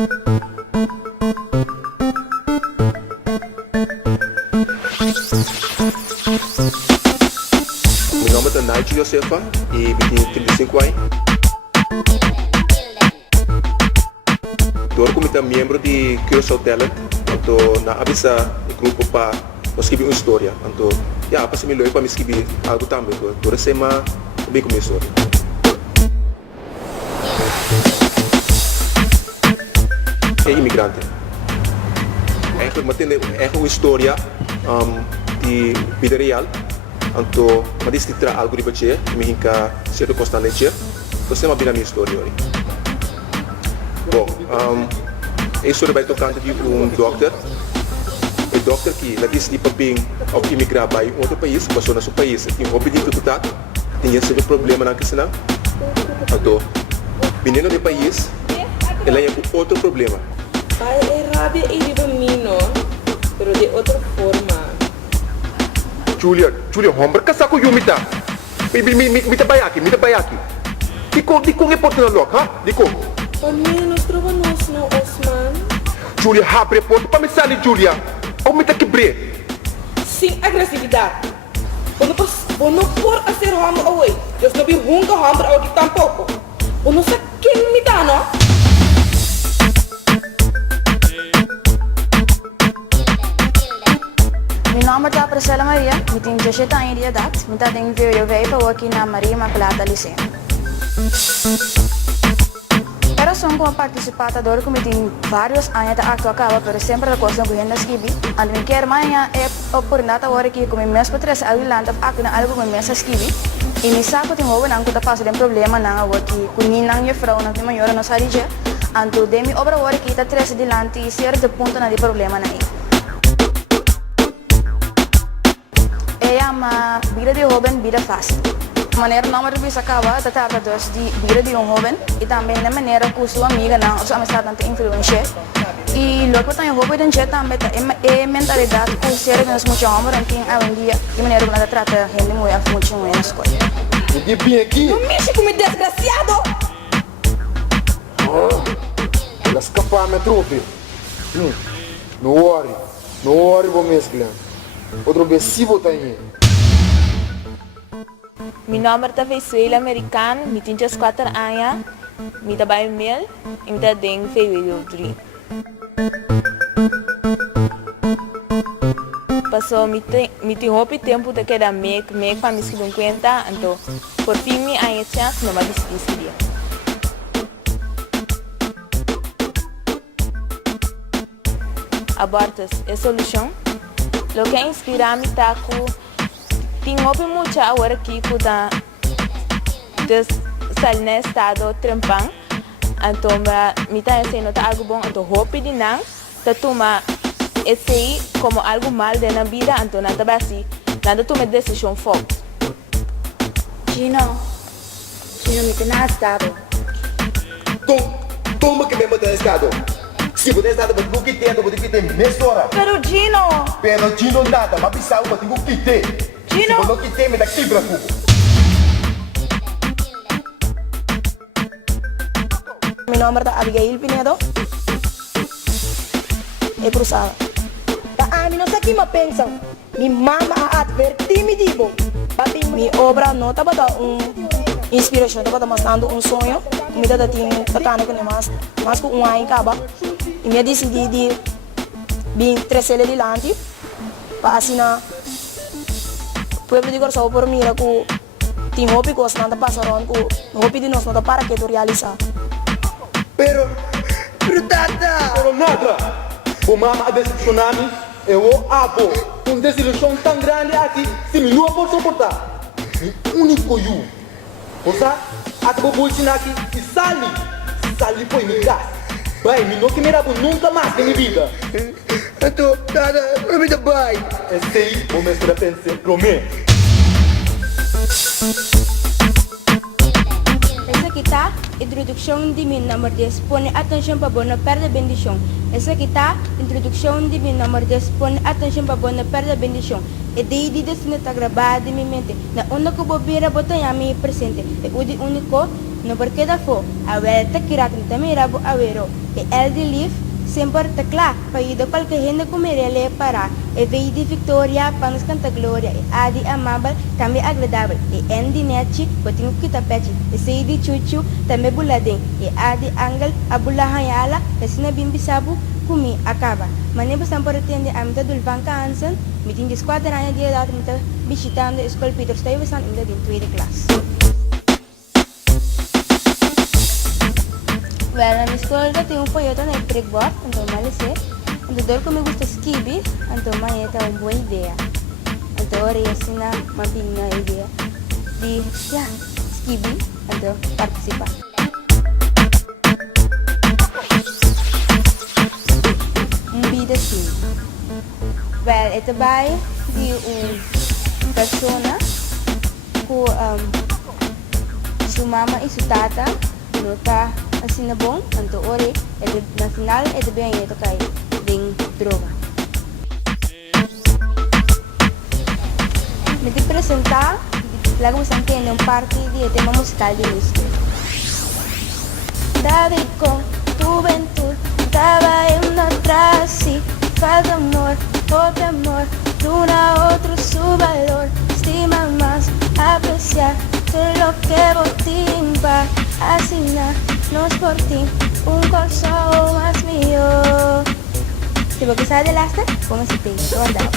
Meu nome é Nigel Josefa e tenho 35 anos. Estou como membro de Curaçao Talent. Estou na avisa o grupo para escrever uma história. Então, para melhor para me escrever algo também. Estou recebendo bem com a minha história. É imigrante. É uma história de vida real. Então, mas se trata algo de você, me hinca certo constante. Então, você vai minha história hoje. Bom, a história vai tocar de doctor. O doctor que ele disse para bem ao imigrar para outro país, passou no seu país, tem uma dificuldade, tinha esse problema na questão. Então, menino do país, ele tem outro problema. É rabia e de menino, mas de outra forma. Julia, homem, que saco eu me dá? Me trabalha aqui. Dico é português logo, ha? Dico. Ao menos trova nós não, Osman. Julia, abre a porta para me sair, Julia. Ou me tá quebrei. Sem agressividade. Eu não pode fazer homem hoje. Eu não vi runga homem hoje tampouco. Eu não sei quem me dá, não? Meu nome é Priscila Maria, eu tenho 17 anos de idade, eu tenho veio aqui na Maria Imaculada Liceu. Eu sou uma participadora que tenho vários anos de atuar, mas sempre a coisa que eu não escrevi. E eu quero amanhã é oportunidade agora que eu mesmo para trazer algo lá, algo que eu mesmo escrevi. E me saco de novo, não estou passando problema, não, que eu não tenho frau, não tenho maior, não sei dizer. Então, de minha obra agora que está trazer adiante e ser de ponto não de problema, não. É uma vida de jovem, vida fácil. A maneira não é de acaba de tratar de vida de jovem e também da maneira que sua amiga não, sua amizade não tem influência. E logo que eu vou também é mentalidade que o ser de nós muito homem não tem hoje em dia e maneira que nós trata gente muito na escola. E bem aqui. Não mexe com me desgraciado! Ela escapar minha trupe. Não worry, vou mesclar. Outro vez se botar aí. Meu nome é Venezuela americano, eu tenho 4 anos, eu trabalho em Mel e eu tenho fevereiro 3. Passou eu tenho pouco tempo de quedar me para me escrever conta, então por fim me há chance não me decidi. Abortos é solução. Lo que inspira-me está tem muito agora aqui que está no estado trempang, então me está ensinando algo bom, então hope de não, tá toma esse como algo mal na vida, então não tá assim, não toma decisão forte. Gino, me tem na estado. Toma que mesmo tem estado. Se você está no que tem, você tem meia hora. Pero Gino Nada, mas pensava que tenho que ter. Gino! Se você não tem, me dá que para fogo. Meu nome é Abigail Pinedo. É cruzada. A mim não sei o que me pensam. Minha mama advertiu-me digo. Minha obra não estava dando inspiração, estava mostrando sonho. Me dá tocando com mais que ano acaba. E me decidi de vir trazer adiante para assinar. Pueblo de Curaçao por mim que tem hopi que não passaram que hopi de nós não para que tu realizar. Pero nada. O mama a decepcionar-me, eu o avô. Uma desilusão tão grande aqui, se me não posso suportar. O único eu. Você, a que vou ensinar aqui, e Sali foi me casa. Vai, me não que me rabo nunca mais na minha vida. Então, nada, não me dá bem. Esse aí, vou me esperar pensar, prometo. Essa aqui está introdução de meu número 10. Põe atenção para não perder a bendição. Essa aqui está introdução de meu número 10. Põe atenção para não perder a bendição. E daí de destino está gravado em minha mente. Na única bobeira botar a minha presente. É o único No porque da fo, a ver te kirat ni tamira bo avero. E el de lief sempre te clar, pa ido qualche gente come le para. E vedi Victoria, panos canta gloria. E adi amabel, também agradável. E endi nechi, botinho kita peci. E sei di chuchu, também buladin. E adi angel, abulahan yala, e sina bimbi sabu, kumi acaba. Manebo sempre tende a metà del vakansen, metin di squadra anni di edad, metà visitando School Peter Stuyvesant in de tweede klas. Well, na escola tem folheto na prikbord, então malise. Então dor que me gusta skibi, então mãe é uma boa ideia. Então ora assim na mabinha ideia de skibi, então participar. Vida sim. Well, ito vai de persona com sua mama e sua tata, não tá assim na bom, então ore, na final ito bem ito kay ding droga. Me te apresentar, lago mo sangke ng party de tema musical de Luisito. David con tu juventud estaba en una trasi, falta amor, otro amor, una otro su valor, estima más, apreciar todo lo que vos timba, así no es por ti, un corazón más mío. Si vos que sabes de la como si te lo andaba.